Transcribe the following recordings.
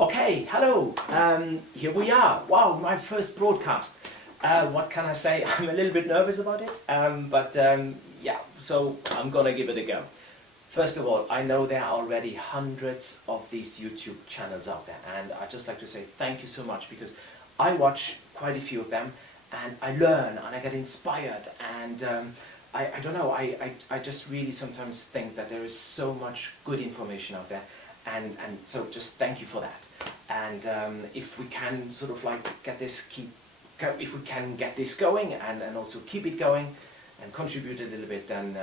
Okay, hello, here we are. Wow, my first broadcast. What can I say? I'm a little bit nervous about it, but yeah, so I'm gonna give it a go. First of all, I know there are already hundreds of these YouTube channels out there, and I'd just like to say thank you so much, because I watch quite a few of them, and I learn, and I get inspired, and I don't know, I just really sometimes think that there is so much good information out there, and so just thank you for that. And if we can sort of like get this, if we can get this going and also keep it going and contribute a little bit, then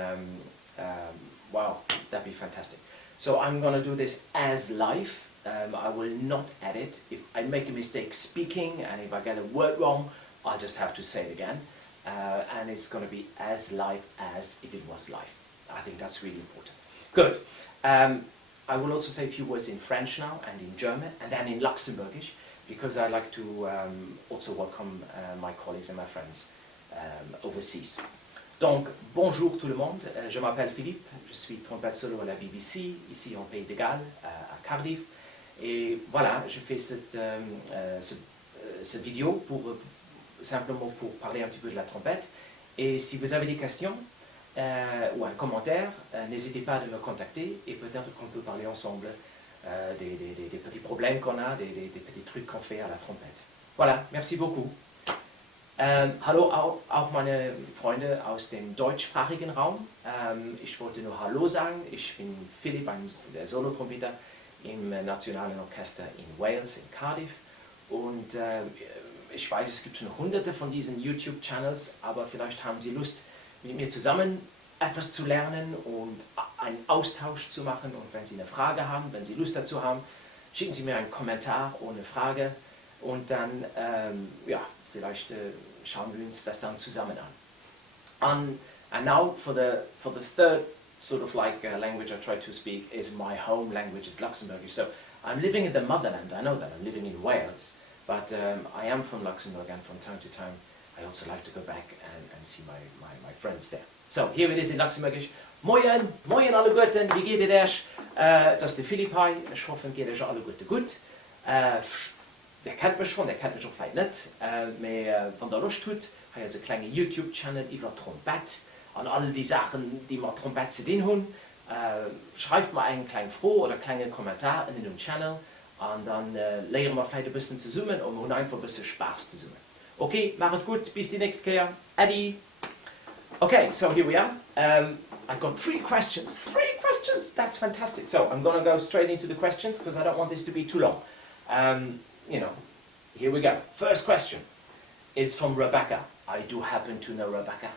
wow, that'd be fantastic. So I'm gonna do this as live. I will not edit. If I make a mistake speaking and if I get a word wrong, I'll just have to say it again. And it's gonna be as live as if it was live. I think that's really important. Good. I will also say a few words in French now and in German and then in Luxembourgish, because I like to also welcome my colleagues and my friends overseas. Donc, bonjour tout le monde, je m'appelle Philippe, je suis trompette solo à la BBC, ici en Pays de Galles, à Cardiff. Et voilà, je fais cette vidéo simplement pour parler un petit peu de la trompette. Et si vous avez des questions ou un commentaire, n'hésitez pas à me contacter et peut-être qu'on peut parler ensemble des petits problèmes qu'on a, des petits trucs qu'on fait à la trompette. Voilà, merci beaucoup. Hallo auch meine Freunde aus dem deutschsprachigen Raum. Ich wollte nur Hallo sagen. Ich bin Philipp, der Solotrompeter im Nationalen Orchester in Wales, in Cardiff. Und ich weiß, es gibt schon hunderte von diesen YouTube-Channels, aber vielleicht haben Sie Lust, mit mir zusammen etwas zu lernen und einen Austausch zu machen. Und wenn Sie eine Frage haben, wenn Sie Lust dazu haben, schicken Sie mir einen Kommentar ohne Frage und dann, ja, vielleicht schauen wir uns das dann zusammen an. And now for the third sort of like language I try to speak is my home language, is Luxembourgish. So I'm living in the motherland, I know that, I'm living in Wales, but I am from Luxembourg, and from time to time I also like to go back and see my friends there. So here it is in Luxembourgish. Moin, moin alle Guten, wie geht es euch? Das ist der Philipp, ich hoffe, geht euch alle gut. Der kennt mich schon, der kennt mich auch vielleicht nicht, aber wenn der Lust tut, habe ich einen kleinen YouTube-Channel über Trompet und all die Sachen, die mit Trompet zu tun haben. Schreibt mir einen kleinen Froh oder einen kleinen Kommentar in den Channel und dann lernen wir vielleicht ein bisschen zusammen und haben einfach ein bisschen Spaß zusammen. Okay, macht gut, bis die nächste Kehr. Adi! Okay, so here we are. I've got three questions, that's fantastic. So I'm going to go straight into the questions because I don't want this to be too long. You know, here we go. First question is from Rebecca. I do happen to know Rebecca.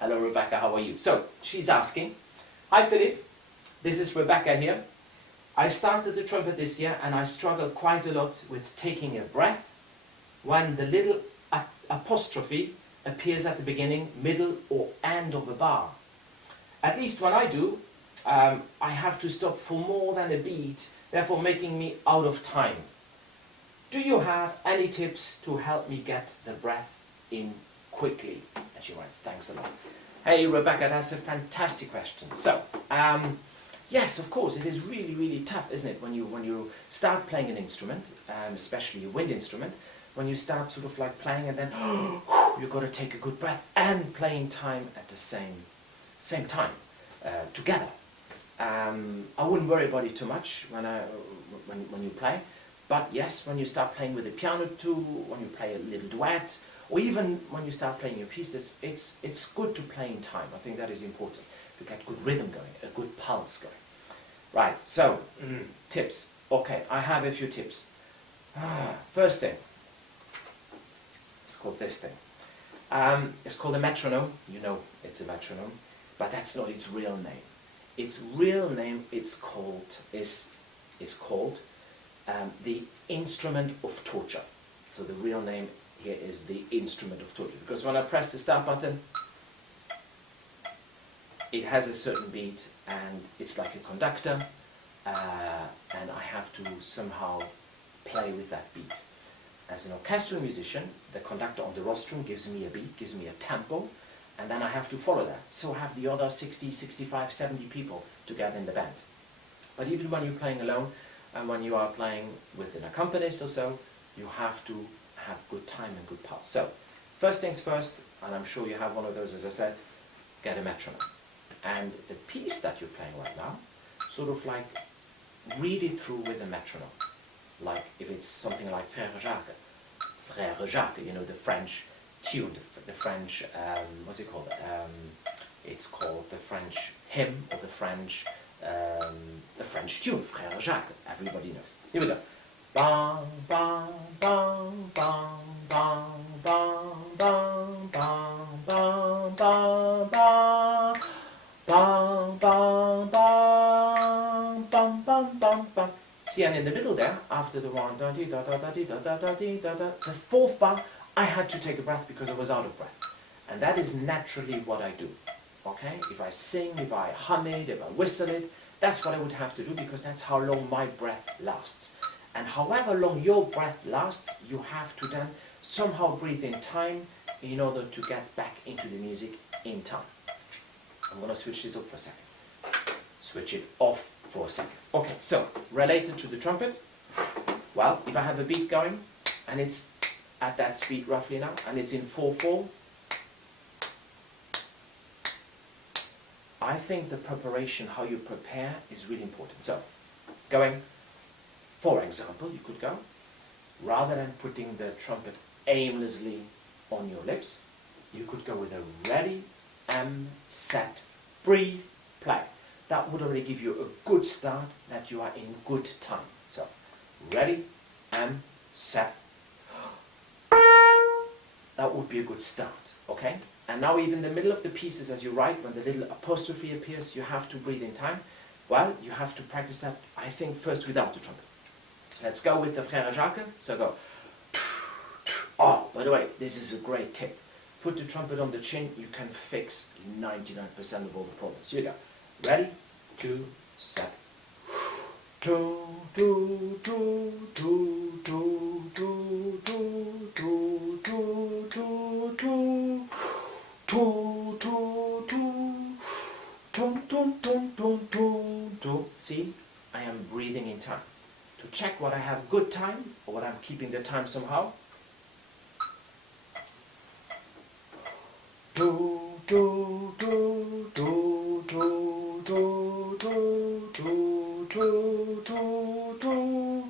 Hello Rebecca, how are you? So, she's asking, hi Philip, this is Rebecca here. I started the trumpet this year and I struggle quite a lot with taking a breath when the little apostrophe appears at the beginning, middle or end of a bar. At least when I do, I have to stop for more than a beat, therefore making me out of time. Do you have any tips to help me get the breath in quickly? And she writes, thanks a lot. Hey Rebecca, that's a fantastic question. So, yes, of course, it is really, really tough, isn't it, when you start playing an instrument, especially a wind instrument, when you start sort of like playing and then you've got to take a good breath and playing time at the same time, together. I wouldn't worry about it too much when you play. But yes, when you start playing with a piano too, when you play a little duet, or even when you start playing your pieces, it's good to play in time. I think that is important, to get good rhythm going, a good pulse going. Right, so, tips. Okay, I have a few tips. First thing, it's called this thing. It's called a metronome. You know it's a metronome, but that's not its real name. Its real name is called the instrument of torture. So the real name here is the instrument of torture, because when I press the start button, it has a certain beat and it's like a conductor, and I have to somehow play with that beat. As an orchestral musician, the conductor on the rostrum gives me a beat, gives me a tempo, and then I have to follow that. So I have the other 60, 65, 70 people together in the band. But even when you're playing alone, And when you are playing with an accompanist or so, you have to have good time and good pulse. So, first things first, and I'm sure you have one of those, as I said, get a metronome. And the piece that you're playing right now, sort of like read it through with a metronome. Like if it's something like Frère Jacques, you know, the French tune, the French, what's it called? It's called the French hymn or the French tune, Frère Jacques. Everybody knows. Here we go. Bang, bang, bang, bang, bang, bang, bang, bang, bang, bang, bang. Bang, bang, bang, bang, bang, bang, bang. See, and in the middle there, after the one, da, dee, da, da, da, dee, da, da, da, dee, da, da, the fourth bar, I had to take a breath because I was out of breath. And that is naturally what I do. Okay? If I sing, if I hum it, if I whistle it, that's what I would have to do because that's how long my breath lasts. And however long your breath lasts, you have to then somehow breathe in time in order to get back into the music in time. I'm going to switch this up for a second. Switch it off for a second. Okay, so related to the trumpet, well, if I have a beat going and it's at that speed roughly now and it's in 4/4, I think the preparation, how you prepare, is really important. So, going, for example, you could go, rather than putting the trumpet aimlessly on your lips, you could go with a ready, set, breathe, play. That would already give you a good start that you are in good time. So, ready, set. That would be a good start, okay? And now even in the middle of the pieces as you write, when the little apostrophe appears, you have to breathe in time. Well, you have to practice that, I think, first without the trumpet. Let's go with the Frère Jacques. So go. Oh, by the way, this is a great tip. Put the trumpet on the chin, you can fix 99% of all the problems. Here you go. Ready, 2, set. Do, do, do, do, do, do, do, do, do, do, do, do, do, do. See, I am breathing in time. To check what I have good time, or what I'm keeping the time somehow. Do, do, do, do, do, do, do, do, do, do, do,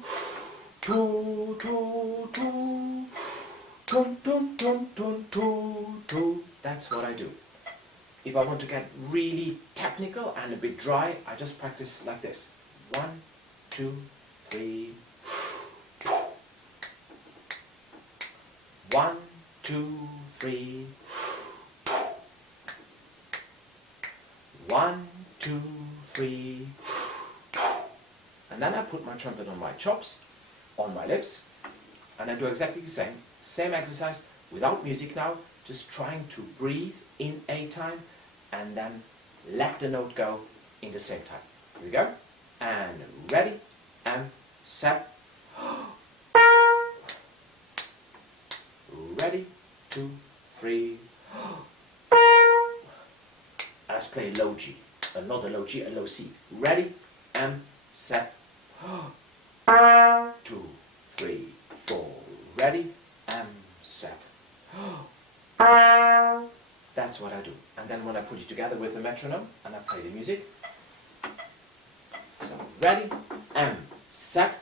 do, do, do, dun, dun, dun, dun, dun, dun. That's what I do. If I want to get really technical and a bit dry, I just practice like this. 1, 2, 3. 1, 2, 3. 1, 2, 3. And then I put my trumpet on my chops, on my lips, and I do exactly the same. Same exercise, without music now, just trying to breathe in a time and then let the note go in the same time. Here we go. And ready, and set. Ready, 2, 3. And let's play low G. Not a low G, a low C. Ready, and set. 2, 3, 4. Ready, and set. That's what I do. And then when I put it together with the metronome and I play the music. So ready, and set.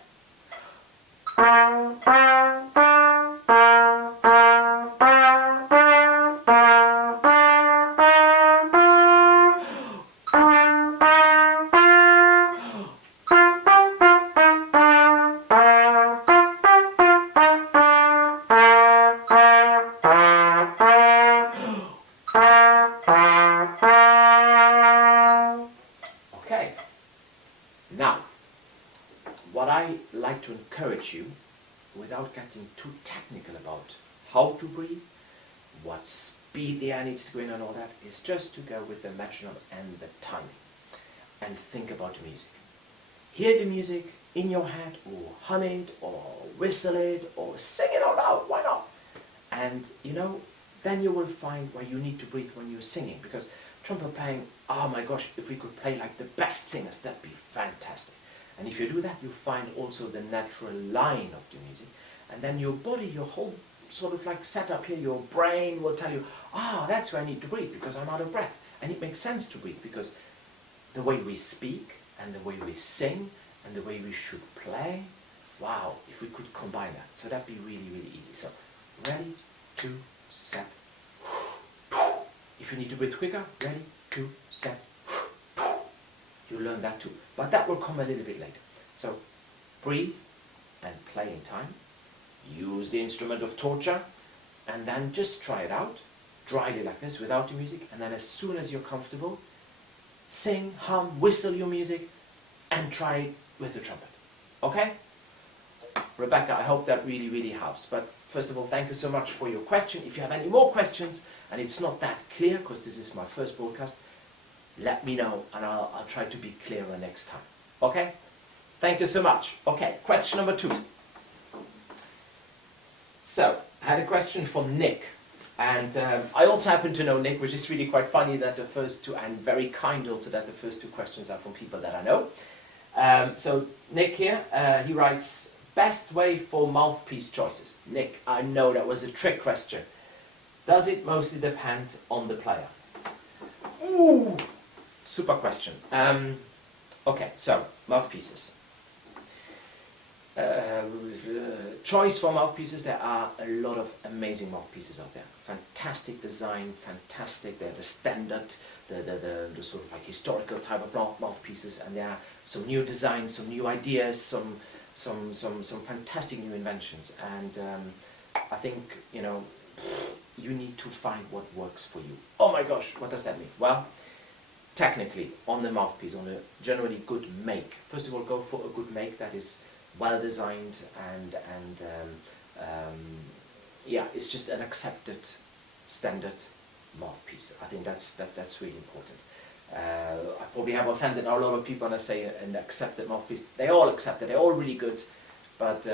Okay. Now, what I like to encourage you, without getting too technical about how to breathe, what speed the air needs to go in and all that, is just to go with the metronome and the timing and think about the music. Hear the music in your head, or hum it, or whistle it, or sing it out loud, why not? And you know, then you will find where you need to breathe when you're singing, because trumpet playing, oh my gosh, if we could play like the best singers, that'd be fantastic. And if you do that, you find also the natural line of the music. And then your body, your whole sort of like setup here, your brain will tell you, that's where I need to breathe because I'm out of breath. And it makes sense to breathe because the way we speak and the way we sing and the way we should play, wow, if we could combine that. So that'd be really, really easy. So, ready, 2, set. If you need to breathe quicker, ready, 2, set. You learn that too. But that will come a little bit later. So, breathe and play in time. Use the instrument of torture and then just try it out, dryly like this, without the music, and then as soon as you're comfortable, sing, hum, whistle your music, and try it with the trumpet. Okay? Rebecca, I hope that really, really helps. But first of all, thank you so much for your question. If you have any more questions, and it's not that clear, because this is my first broadcast, let me know, and I'll try to be clearer next time. Okay? Thank you so much. Okay, question number 2. So, I had a question from Nick, and I also happen to know Nick, which is really quite funny that the first 2, and very kind also that the first 2 questions are from people that I know. So, Nick here, he writes, best way for mouthpiece choices. Nick, I know that was a trick question. Does it mostly depend on the player? Ooh, super question. Okay, so, mouthpieces. Choice for mouthpieces, there are a lot of amazing mouthpieces out there. Fantastic design, fantastic, they're the standard, the sort of like historical type of mouthpieces, and there are some new designs, some new ideas, some fantastic new inventions, and I think, you know, you need to find what works for you. Oh my gosh, what does that mean? Well, technically, on the mouthpiece, on a generally good make, first of all, go for a good make that is well designed and yeah, it's just an accepted standard mouthpiece. I think that's really important. I probably have offended a lot of people when I say an accepted mouthpiece. They all accept it, they're all really good, but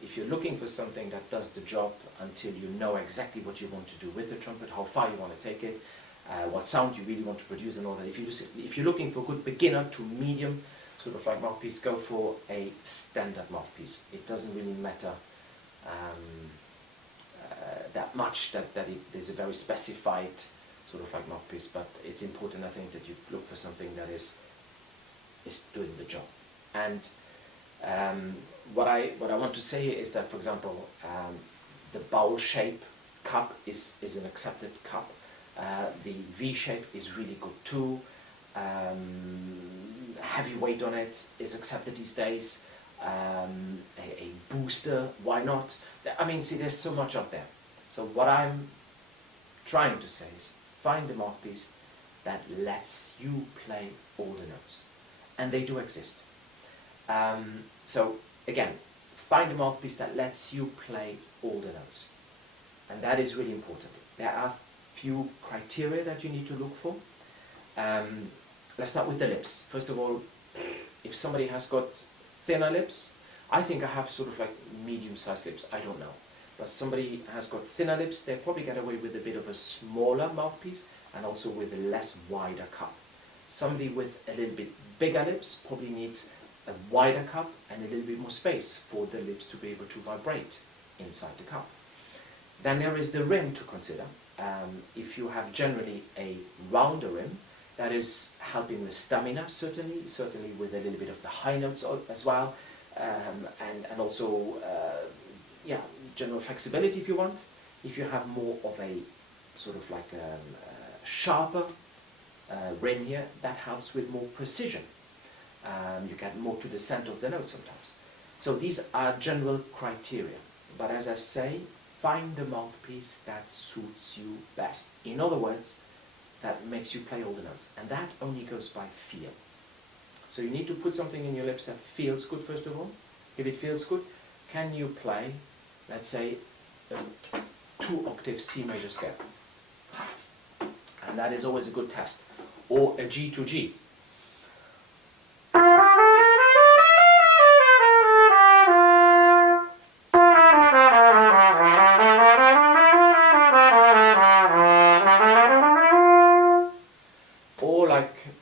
if you're looking for something that does the job until you know exactly what you want to do with the trumpet, how far you want to take it, what sound you really want to produce and all that, if you're looking for a good beginner to medium sort of like mouthpiece, go for a standard mouthpiece. It doesn't really matter that much that there's a very specified sort of like mouthpiece, but it's important, I think, that you look for something that is doing the job. And what I want to say is that, for example, the bowl shape cup is an accepted cup. The V shape is really good too. Heavy weight on it is accepted these days. A booster, why not? I mean, see, there's so much out there. So what I'm trying to say is find a mouthpiece that lets you play all the notes. And they do exist. So again, find a mouthpiece that lets you play all the notes. And that is really important. There are few criteria that you need to look for. Let's start with the lips. First of all, if somebody has got thinner lips, I think I have sort of like medium-sized lips, I don't know. But somebody has got thinner lips, they probably get away with a bit of a smaller mouthpiece and also with a less wider cup. Somebody with a little bit bigger lips probably needs a wider cup and a little bit more space for the lips to be able to vibrate inside the cup. Then there is the rim to consider. If you have generally a rounder rim, that is helping with stamina, certainly with a little bit of the high notes as well, and also, yeah, general flexibility if you want. If you have more of a sort of like a sharper rim here, that helps with more precision. You get more to the center of the note sometimes. So these are general criteria, but as I say, find the mouthpiece that suits you best. In other words, that makes you play all the notes. And that only goes by feel. So you need to put something in your lips that feels good, first of all. If it feels good, can you play, let's say, a 2-octave C major scale? And that is always a good test. Or a G to G.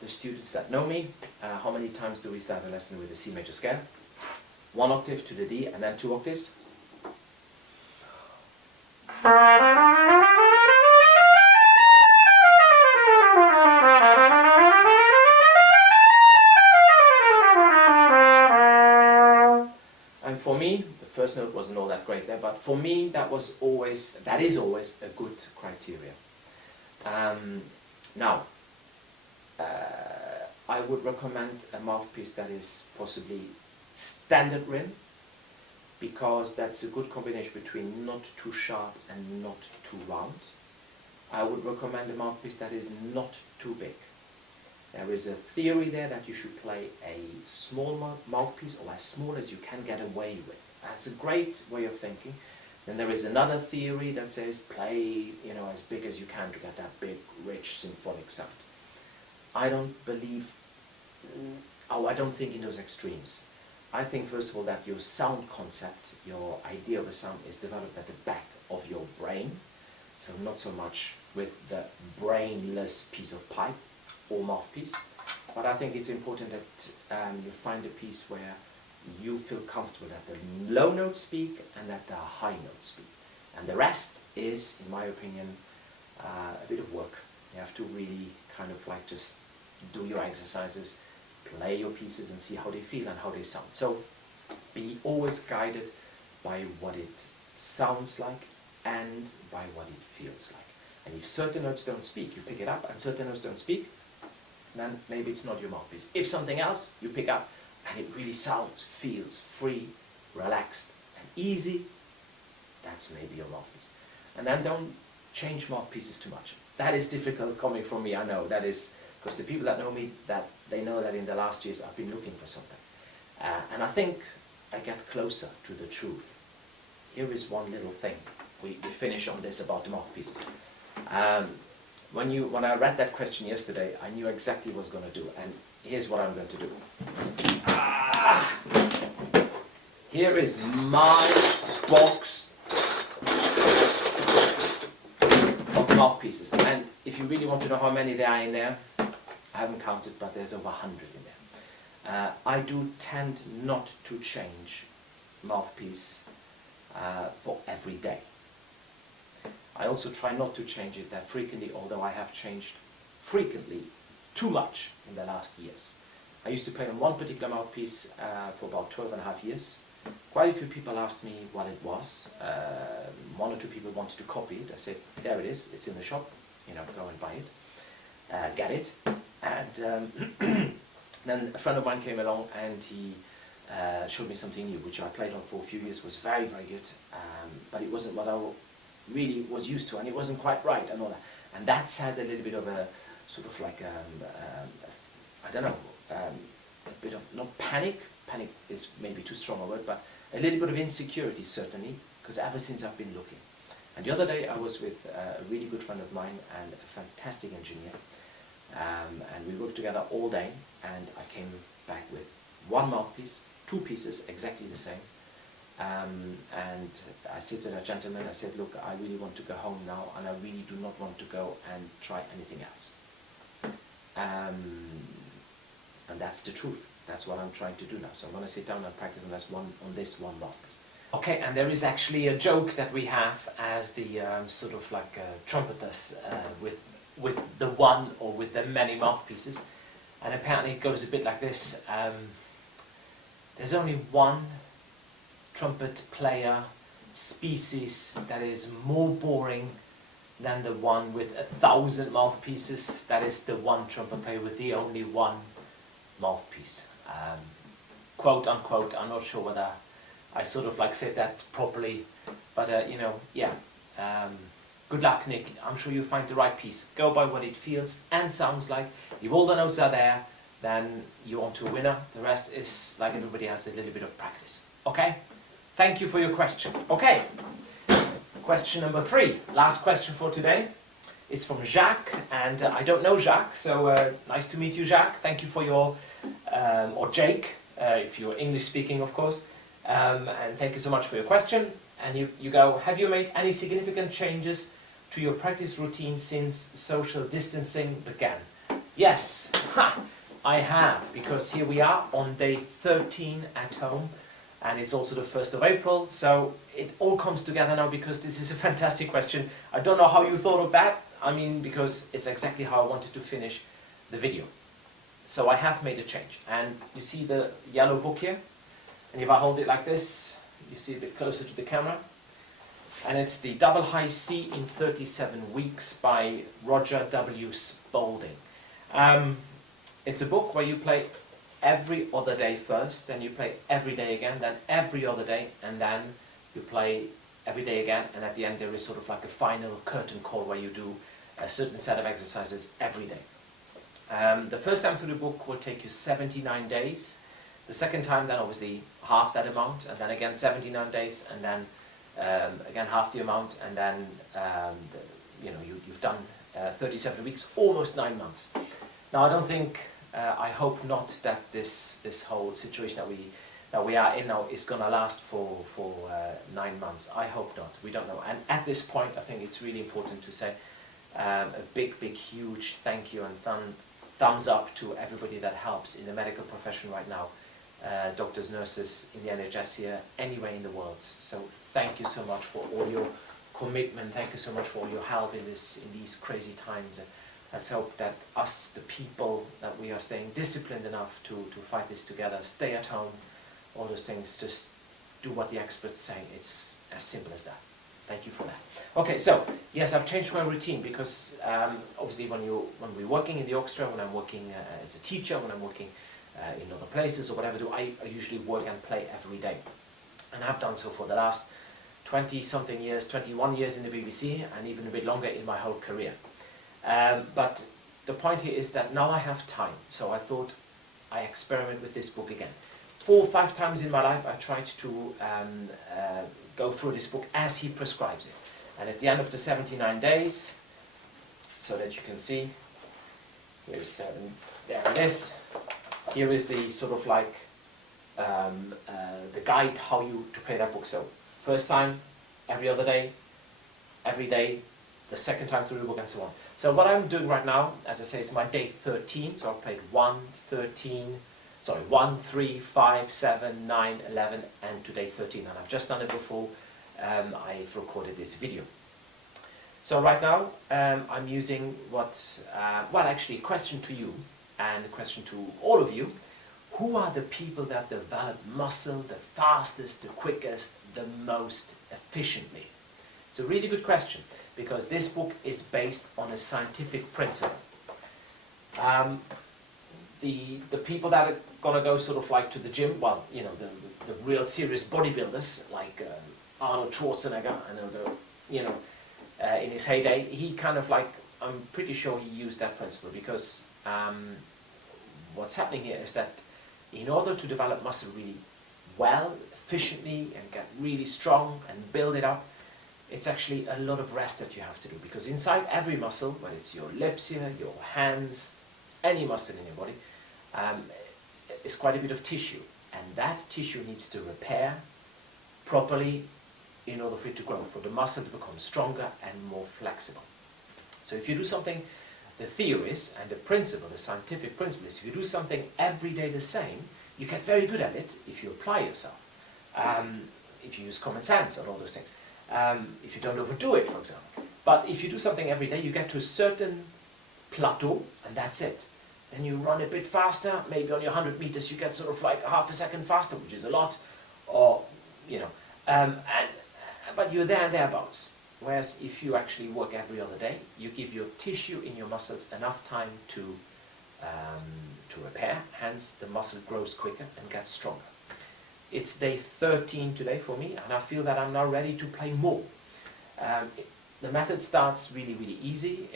Students that know me, how many times times do we start a lesson with a C major scale? 1 octave to the D and then 2 octaves. And for me, the first note wasn't all that great there, but for me that is always a good criteria. Now, I would recommend a mouthpiece that is possibly standard rim, because that's a good combination between not too sharp and not too round. I would recommend a mouthpiece that is not too big. There is a theory there that you should play a small mouthpiece, or as small as you can get away with. That's a great way of thinking. Then there is another theory that says play, as big as you can to get that big, rich symphonic sound. I don't think in those extremes. I think first of all that your sound concept, your idea of a sound, is developed at the back of your brain. So not so much with the brainless piece of pipe or mouthpiece, but I think it's important that you find a piece where you feel comfortable that the low notes speak and that the high notes speak. And the rest is, in my opinion, a bit of work. You have to really kind of like just do your exercises, play your pieces and see how they feel and how they sound. So be always guided by what it sounds like and by what it feels like. And if certain notes don't speak, you pick it up, and certain notes don't speak, then maybe it's not your mouthpiece. If something else you pick up and it really feels free, relaxed and easy, that's maybe your mouthpiece. And then don't change mouthpieces too much. That is difficult coming from me, I know. That is because the people that know me, that they know that in the last years I've been looking for something. And I think I get closer to the truth. Here is one little thing. We finish on this about the mouthpieces. When I read that question yesterday, I knew exactly what I was going to do, and here's what I'm going to do. Here is my box of mouthpieces, and if you really want to know how many there are in there, I haven't counted, but there's over 100 in there. I do tend not to change mouthpiece for every day. I also try not to change it that frequently, although I have changed frequently too much in the last years. I used to play on one particular mouthpiece for about 12.5 years. Quite a few people asked me what it was. One or two people wanted to copy it. I said, there it is, it's in the shop, go and buy it, get it. And then a friend of mine came along and he showed me something new, which I played on for a few years, was very, very good, but it wasn't what I really was used to, and it wasn't quite right and all that. And that's had a little bit of a sort of like I don't know, a bit of, not panic is maybe too strong a word, but a little bit of insecurity certainly, because ever since I've been looking. And the other day I was with a really good friend of mine and a fantastic engineer, and we worked together all day, and I came back with one mouthpiece, two pieces exactly the same. And I said to that gentleman, I said, look, I really want to go home now, and I really do not want to go and try anything else. And that's the truth. That's what I'm trying to do now. So I'm going to sit down and practice on this one mouthpiece. Okay, and there is actually a joke that we have as the sort of like trumpeters with the one or with the many mouthpieces. And apparently it goes a bit like this. There's only one trumpet player species that is more boring than the one with 1,000 mouthpieces. That is the one trumpet player with the only one mouthpiece. Quote unquote, I'm not sure whether I sort of like said that properly, but yeah. Good luck, Nick. I'm sure you'll find the right piece. Go by what it feels and sounds like. If all the notes are there, then you're on to a winner. The rest is, like everybody else, a little bit of practice. Okay? Thank you for your question. Okay. Question number 3. Last question for today. It's from Jacques, and I don't know Jacques, so nice to meet you, Jacques. Thank you for your, or Jake, if you're English speaking, of course. And thank you so much for your question. And you go, have you made any significant changes to your practice routine since social distancing began? Yes. Ha! I have, because here we are on day 13 at home, and it's also the 1st of April, so it all comes together now because this is a fantastic question. I don't know how you thought of that, I mean, because it's exactly how I wanted to finish the video. So I have made a change, and you see the yellow book here, and if I hold it like this, you see a bit closer to the camera, and it's the Double High C in 37 Weeks by Roger W. Spalding. It's a book where you play every other day first, then you play every day again, then every other day, and then you play every day again, and at the end there is sort of like a final curtain call where you do a certain set of exercises every day. The first time through the book will take you 79 days. The second time then obviously half that amount, and then again 79 days, and then again half the amount, and then you've done 37 weeks, almost 9 months. Now I don't think, I hope not that this whole situation that we are in now is going to last for 9 months. I hope not. We don't know. And at this point, I think it's really important to say a big, huge thank you and thumbs up to everybody that helps in the medical profession right now. Doctors, nurses in the NHS here, anywhere in the world. So thank you so much for all your commitment. Thank you so much for all your help in these crazy times. Let's hope that us, the people, that we are staying disciplined enough to fight this together, stay at home, all those things, just do what the experts say. It's as simple as that. Thank you for that. Okay, so, yes, I've changed my routine because obviously when we're working in the orchestra, when I'm working as a teacher, when I'm working in other places or whatever, I usually work and play every day. And I've done so for the last 20-something years, 21 years in the BBC, and even a bit longer in my whole career. But the point here is that now I have time, so I thought I experiment with this book again. 4 or 5 times in my life I tried to go through this book as he prescribes it. And at the end of the 79 days, so that you can see, here's 7, there it is. Here is the sort of like the guide how to play that book. So first time, every other day, every day, the second time through the book, and so on. So what I'm doing right now, as I say, is my day 13. So I've played 1, 3, 5, 7, 9, 11, and today 13. And I've just done it before I've recorded this video. So right now I'm using actually a question to you and a question to all of you. Who are the people that develop muscle the fastest, the quickest, the most efficiently? It's a really good question, because this book is based on a scientific principle. The people that are going to go sort of like to the gym, well, you know, the real serious bodybuilders, like Arnold Schwarzenegger, in his heyday, he kind of like, I'm pretty sure he used that principle, because what's happening here is that in order to develop muscle really well, efficiently, and get really strong and build it up, it's actually a lot of rest that you have to do, because inside every muscle, whether it's your lips here, your hands, any muscle in your body, is quite a bit of tissue, and that tissue needs to repair properly in order for it to grow, for the muscle to become stronger and more flexible. So if you do something, the theory is, and the principle, the scientific principle is, if you do something every day the same, you get very good at it if you apply yourself, if you use common sense and all those things. If you don't overdo it, for example. But if you do something every day, you get to a certain plateau, and that's it. Then you run a bit faster, maybe on your 100 meters you get sort of like half a second faster, which is a lot, or, you know, but you're there and thereabouts. Whereas if you actually work every other day, you give your tissue in your muscles enough time to repair, hence the muscle grows quicker and gets stronger. It's day 13 today for me, and I feel that I'm now ready to play more. The method starts really, really easy.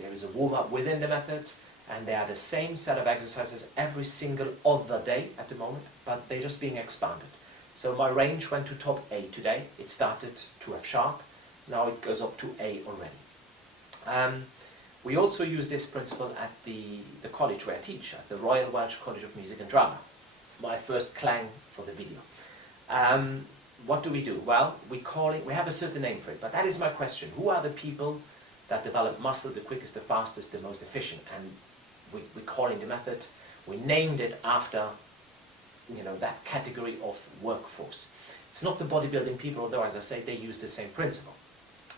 There is a warm-up within the method, and they are the same set of exercises every single other day at the moment, but they're just being expanded. So my range went to top A today. It started to F sharp, now it goes up to A already. We also use this principle at the college where I teach, at the Royal Welsh College of Music and Drama. My first clang for the video. What do we do? Well, we have a certain name for it, but that is my question. Who are the people that develop muscle the quickest, the fastest, the most efficient? And we're calling the method, We named it after, you know, that category of workforce. It's not the bodybuilding people, although, as I say, they use the same principle.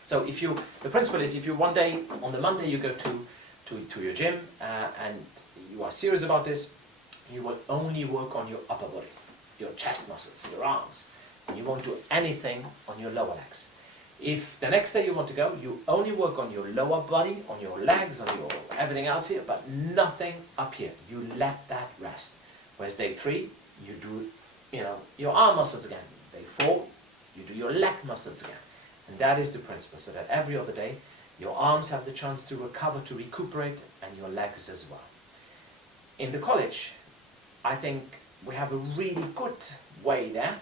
So if you, the principle is, if you one day, on the Monday, you go to your gym and you are serious about this, you will only work on your upper body, your chest muscles, your arms, and you won't do anything on your lower legs. If the next day you want to go, you only work on your lower body, on your legs, on your everything else here, but nothing up here. You let that rest. Whereas day 3, you do, you know, your arm muscles again. Day 4, you do your leg muscles again. And that is the principle, so that every other day, your arms have the chance to recover, to recuperate, and your legs as well. In the college, I think we have a really good way there,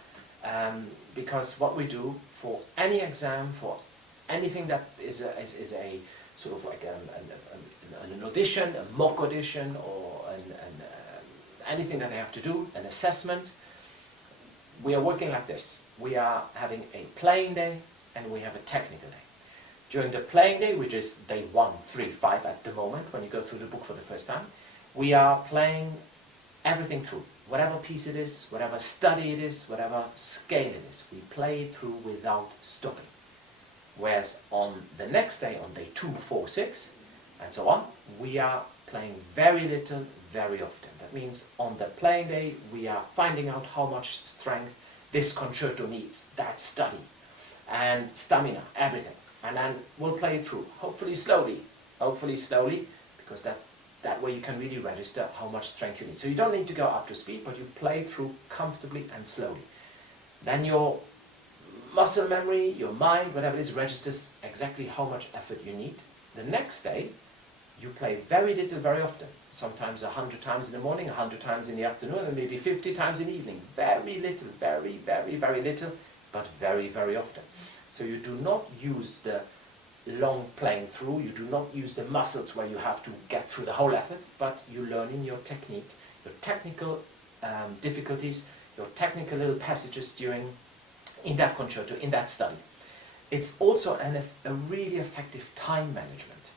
because what we do for any exam, for anything that is a sort of like an audition, a mock audition, or anything that they have to do, an assessment, we are working like this. We are having a playing day and we have a technical day. During the playing day, which is day 1, 3, 5 at the moment, when you go through the book for the first time, we are playing everything through. Whatever piece it is, whatever study it is, whatever scale it is, we play it through without stopping. Whereas on the next day, on day 2, 4, 6, and so on, we are playing very little, very often. That means on the playing day, we are finding out how much strength this concerto needs, that study, and stamina, everything. And then we'll play it through, hopefully slowly, because that way you can really register how much strength you need. So you don't need to go up to speed, but you play through comfortably and slowly. Then your muscle memory, your mind, whatever it is, registers exactly how much effort you need. The next day, you play very little, very often. Sometimes 100 times in the morning, 100 times in the afternoon, and maybe 50 times in the evening. Very little, very, very, very little, but very, very often. So you do not use the long playing through, you do not use the muscles where you have to get through the whole effort, but you learn in your technique, your technical difficulties, your technical little passages in that concerto, in that study. It's also a really effective time management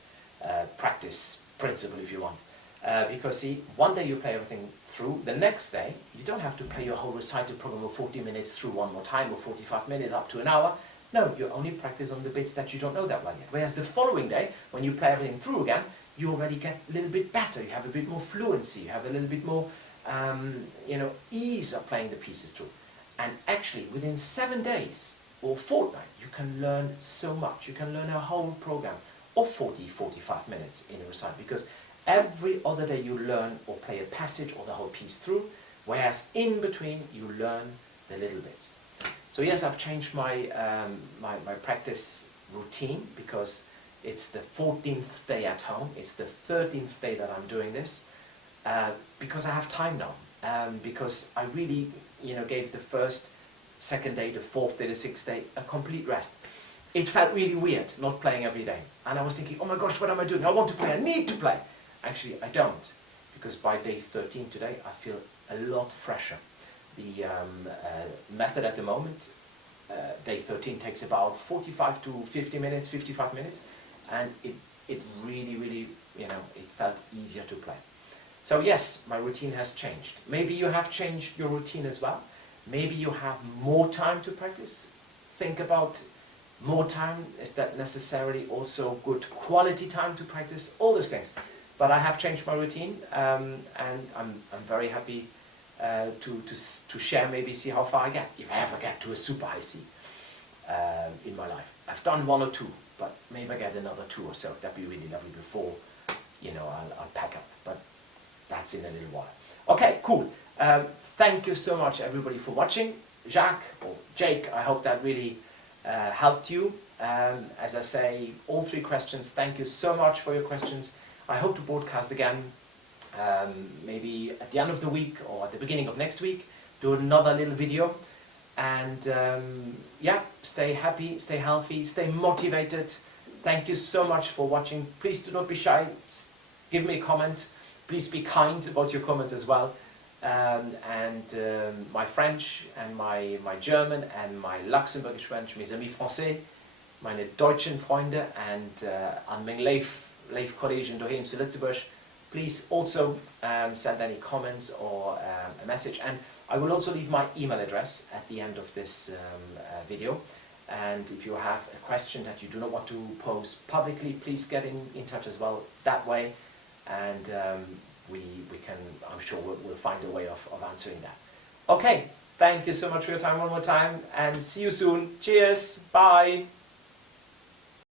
practice principle, if you want. Because see, one day you play everything through, the next day you don't have to play your whole recital program of 40 minutes through one more time, or 45 minutes up to an hour. No, you only practice on the bits that you don't know that well yet. Whereas the following day, when you play everything through again, you already get a little bit better, you have a bit more fluency, you have a little bit more ease of playing the pieces through. And actually, within 7 days or fortnight, you can learn so much. You can learn a whole program of 40, 45 minutes in a recital, because every other day you learn or play a passage or the whole piece through, whereas in between you learn the little bits. So yes, I've changed my practice routine, because it's the 14th day at home, it's the 13th day that I'm doing this, because I have time now, because I really gave the first, second day, the 4th day, the 6th day a complete rest. It felt really weird not playing every day, and I was thinking, oh my gosh, what am I doing? I want to play, I need to play. Actually, I don't, because by day 13 today, I feel a lot fresher. The method at the moment, day 13 takes about 45 to 50 minutes, 55 minutes, and it really, it felt easier to play. So yes, my routine has changed. Maybe you have changed your routine as well. Maybe you have more time to practice. Think about more time. Is that necessarily also good quality time to practice? All those things. But I have changed my routine, and I'm very happy to share, maybe see how far I get, if I ever get to a super high C in my life. I've done 1 or 2, but maybe I get another 2 or so. That'd be really lovely before, I'll pack up. But that's in a little while. Okay, cool. Thank you so much, everybody, for watching. Jacques, or Jake, I hope that really helped you. As I say, all 3 questions, thank you so much for your questions. I hope to broadcast again, maybe at the end of the week or at the beginning of next week, do another little video. And yeah, stay happy, stay healthy, stay motivated. Thank you so much for watching. Please do not be shy. Give me a comment. Please be kind about your comments as well. My French and my German and my Luxembourgish French, mes amis français, meine deutschen Freunde and an mijn leefcollega's daheim zu Lützeburg, please also send any comments or a message, and I will also leave my email address at the end of this video. And if you have a question that you do not want to pose publicly, please get in touch as well that way, and we can, I'm sure we'll find a way of answering that. Okay, thank you so much for your time one more time, and see you soon. Cheers, bye.